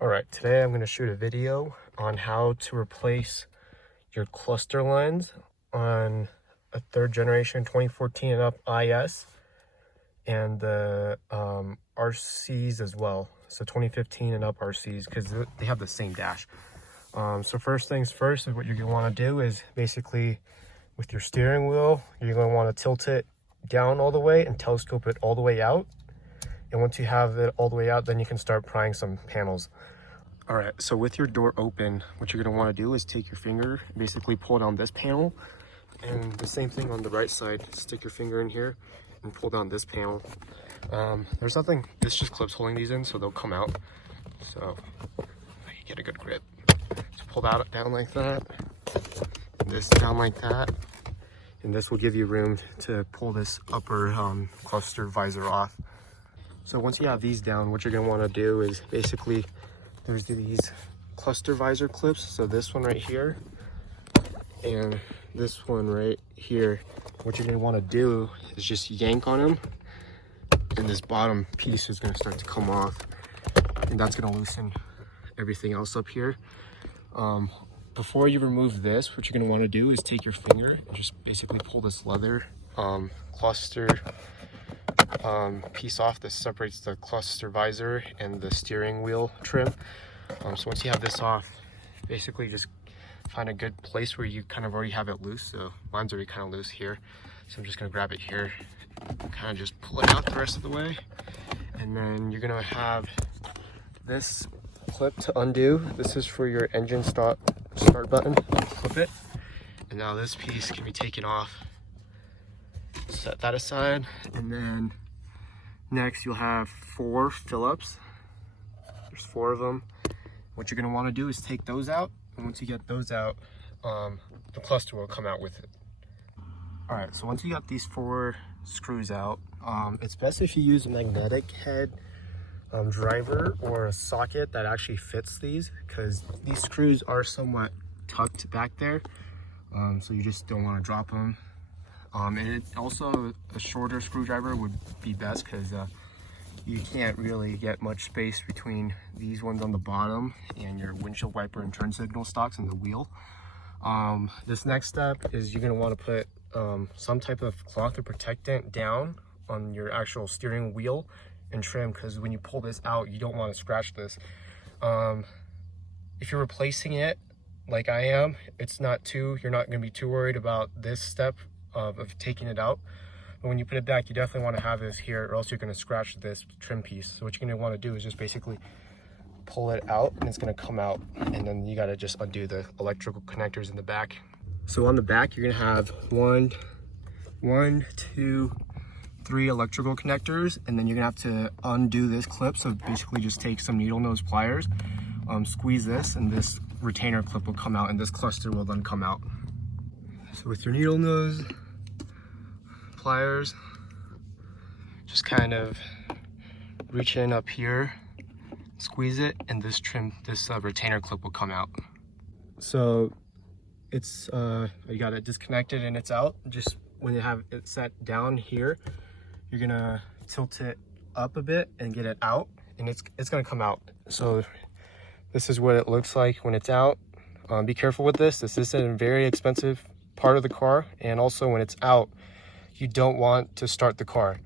Alright, today I'm going to shoot a video on how to replace your cluster lens on a 3rd generation 2014 and up IS and the RCs as well. So 2015 and up RCs, because they have the same dash. So first things first, is what you're going to want to do is basically with your steering wheel, you're going to want to tilt it down all the way and telescope it all the way out. And once you have it all the way out, then you can start prying some panels. All right, so with your door open, what you're gonna wanna do is take your finger, basically pull down this panel, and the same thing on the right side. Stick your finger in here and pull down this panel. There's nothing, this just clips holding these in, so they'll come out. So you get a good grip. So pull that down like that, and this down like that, and this will give you room to pull this upper cluster visor off. So once you have these down, what you're gonna wanna do is basically, there's these cluster visor clips. So this one right here and this one right here. What you're gonna wanna do is just yank on them, and this bottom piece is gonna start to come off, and that's gonna loosen everything else up here. Before you remove this, what you're gonna wanna do is take your finger and just basically pull this leather cluster piece off. This separates the cluster visor and the steering wheel trim. So once you have this off, basically just find a good place where you kind of already have it loose. So mine's already kind of loose here, so I'm just gonna grab it here, kind of just pull it out the rest of the way, and then you're gonna have this clip to undo. This is for your engine start button. Clip it, and now this piece can be taken off. Set that aside, and then next you'll have 4 Phillips. There's 4 of them. What you're going to want to do is take those out, and once you get those out, the cluster will come out with it. Alright, so once you got these 4 screws out, it's best if you use a magnetic head driver or a socket that actually fits these, because these screws are somewhat tucked back there, so you just don't want to drop them. And also a shorter screwdriver would be best, because you can't really get much space between these ones on the bottom and your windshield wiper and turn signal stocks and the wheel. This next step is you're going to want to put some type of cloth or protectant down on your actual steering wheel and trim, because when you pull this out, you don't want to scratch this. If you're replacing it like I am, you're not going to be too worried about this step of taking it out. But when you put it back, you definitely want to have this here, or else you're going to scratch this trim piece. So what you're going to want to do is just basically pull it out, and it's going to come out, and then you got to just undo the electrical connectors in the back. So on the back, you're going to have 1, 2, 3 electrical connectors, and then you're going to have to undo this clip. So basically just take some needle nose pliers, squeeze this, and this retainer clip will come out, and this cluster will then come out. So with your needle nose pliers, just kind of reach in up here, squeeze it, and this retainer clip will come out. So it's you got it disconnected and it's out. Just when you have it set down here, you're gonna tilt it up a bit and get it out, and it's gonna come out. So this is what it looks like when it's out. Be careful with this. This is a very expensive part of the car, and also when it's out, you don't want to start the car.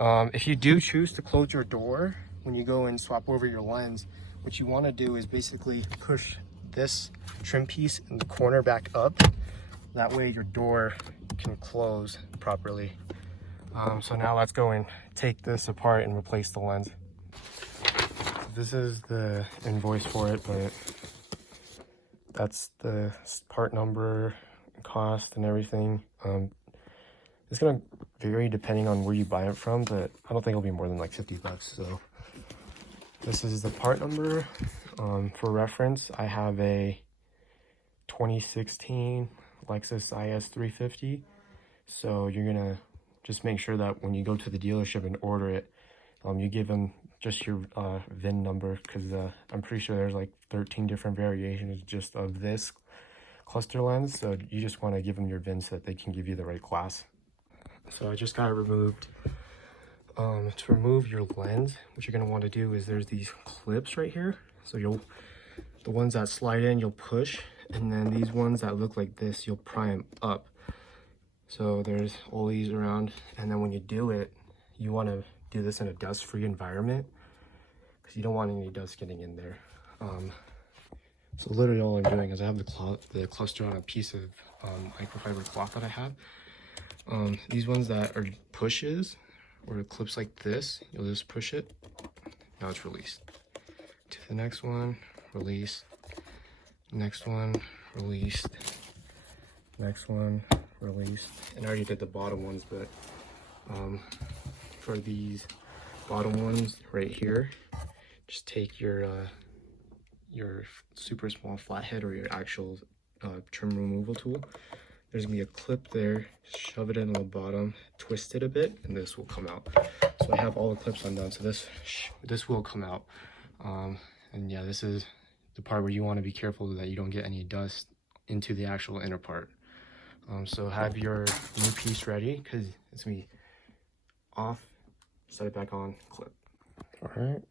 If you do choose to close your door when you go and swap over your lens, what you want to do is basically push this trim piece in the corner back up. That way your door can close properly. So now let's go and take this apart and replace the lens. So this is the invoice for it, but that's the part number, cost, and everything. It's gonna vary depending on where you buy it from, but I don't think it'll be more than like 50 bucks. So this is the part number. For reference, I have a 2016 Lexus IS 350. So you're gonna just make sure that when you go to the dealership and order it, you give them just your VIN number, because I'm pretty sure there's like 13 different variations just of this cluster lens. So you just want to give them your VIN so that they can give you the right class. So I just got it removed. To remove your lens, what you're going to want to do is there's these clips right here. So the ones that slide in, you'll push, and then these ones that look like this, you'll pry them up. So there's all these around, and then when you do it, you want to do this in a dust-free environment because you don't want any dust getting in there. So literally all I'm doing is I have the cluster on a piece of microfiber cloth that I have. These ones that are pushes or clips like this, you'll just push it. Now it's released. To the next one, release. Next one, released. Next one, released. And I already did the bottom ones, but for these bottom ones right here, just take your super small flathead or your actual trim removal tool. There's gonna be a clip there, shove it in the bottom, twist it a bit, and this will come out. So I have all the clips undone, so this will come out. And yeah, this is the part where you want to be careful that you don't get any dust into the actual inner part. So have your new piece ready because it's gonna be off, set it back on, clip. All right.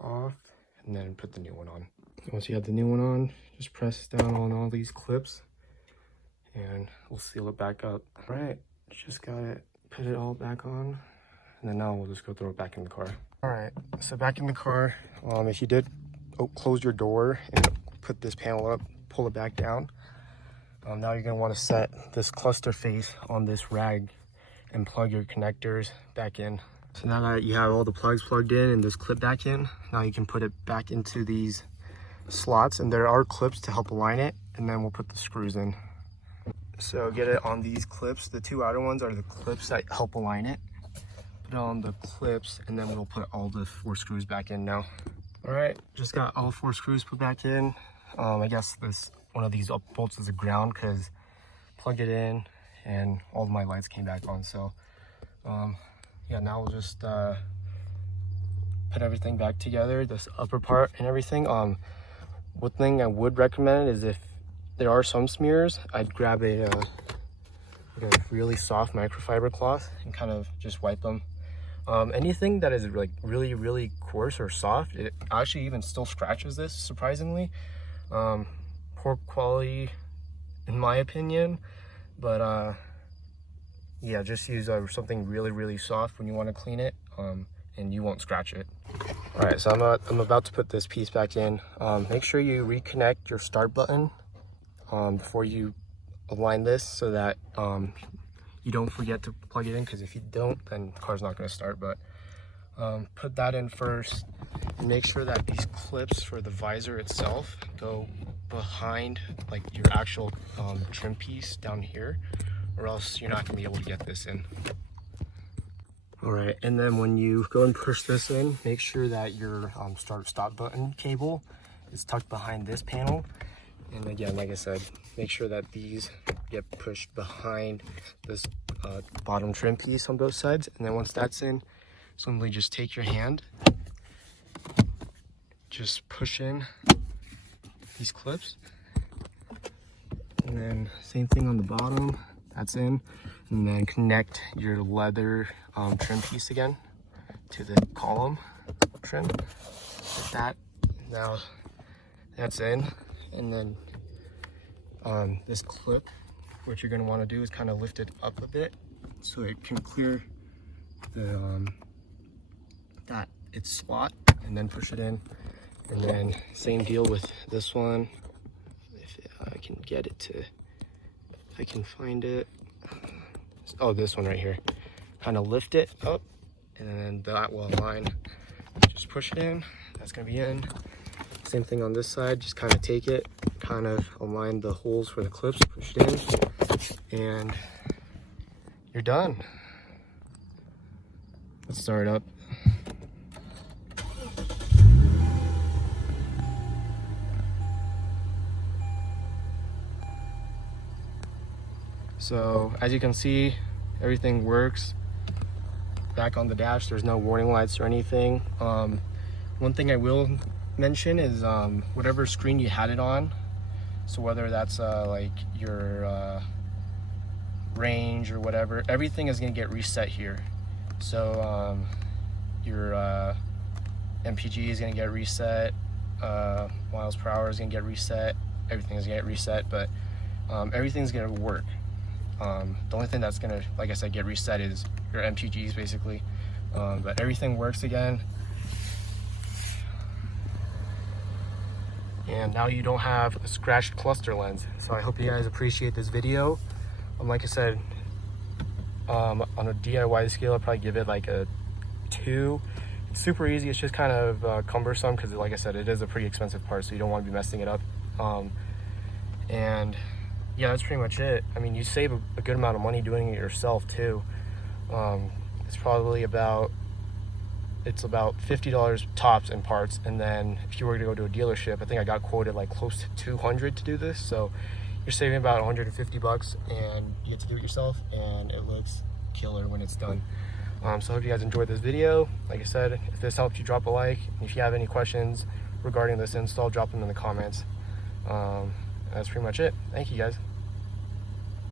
Off, and then put the new one on. Once you have the new one on, just press down on all these clips and we'll seal it back up. All right, just gotta put it all back on, and then now we'll just go throw it back in the car. All right, so back in the car, if you did close your door and put this panel up, pull it back down, now you're gonna want to set this cluster face on this rag and plug your connectors back in. So now that you have all the plugs plugged in and this clip back in, now you can put it back into these slots, and there are clips to help align it, and then we'll put the screws in. So get it on these clips. The two outer ones are the clips that help align it. Put it on the clips, and then we'll put all the 4 screws back in now. All right, just got all 4 screws put back in. I guess one of these bolts is a ground because plug it in and all of my lights came back on. So yeah, now we'll just put everything back together, this upper part and everything. One thing I would recommend is if there are some smears, I'd grab a really soft microfiber cloth and kind of just wipe them. Anything that is like really coarse or soft, it actually even still scratches this, surprisingly. Poor quality in my opinion, but yeah, just use something really soft when you want to clean it, and you won't scratch it. All right, so I'm about to put this piece back in. Make sure you reconnect your start button before you align this, so that you don't forget to plug it in, because if you don't, then the car's not going to start. But put that in first, and make sure that these clips for the visor itself go behind like your actual trim piece down here, or else you're not going to be able to get this in. All right, and then when you go and push this in, make sure that your start-stop button cable is tucked behind this panel. And again, like I said, make sure that these get pushed behind this bottom trim piece on both sides. And then once that's in, simply just take your hand, just push in these clips, and then same thing on the bottom, that's in, and then connect your leather trim piece again to the column trim like that. Now that's in, and then this clip, what you're going to want to do is kind of lift it up a bit so it can clear the its spot, and then push it in. And then same deal with this one. If I can get it to, if I can find it. Oh, this one right here. Kind of lift it up, and then that will align. Just push it in. That's gonna be in. Same thing on this side. Just kind of take it, kind of align the holes for the clips, push it in, and you're done. Let's start it up. So as you can see, everything works. Back on the dash, there's no warning lights or anything. One thing I will mention is whatever screen you had it on, so whether that's like your range or whatever, everything is going to get reset here. So your MPG is going to get reset, miles per hour is going to get reset, everything is going to get reset, but everything's going to work. The only thing that's going to, like I said, get reset is your MPGs basically, but everything works again. And now you don't have a scratched cluster lens. So I hope you guys appreciate this video. Like I said, on a DIY scale, I'll probably give it like a 2. It's super easy. It's just kind of cumbersome because, like I said, it is a pretty expensive part, so you don't want to be messing it up. And yeah, that's pretty much it. I mean, you save a good amount of money doing it yourself too. It's probably about $50 tops in parts, and then if you were to go to a dealership, I think I got quoted like close to $200 to do this, so you're saving about $150 and you get to do it yourself, and it looks killer when it's done. So I hope you guys enjoyed this video. Like I said, if this helped you, drop a like, and if you have any questions regarding this install, drop them in the comments. That's pretty much it. Thank you guys.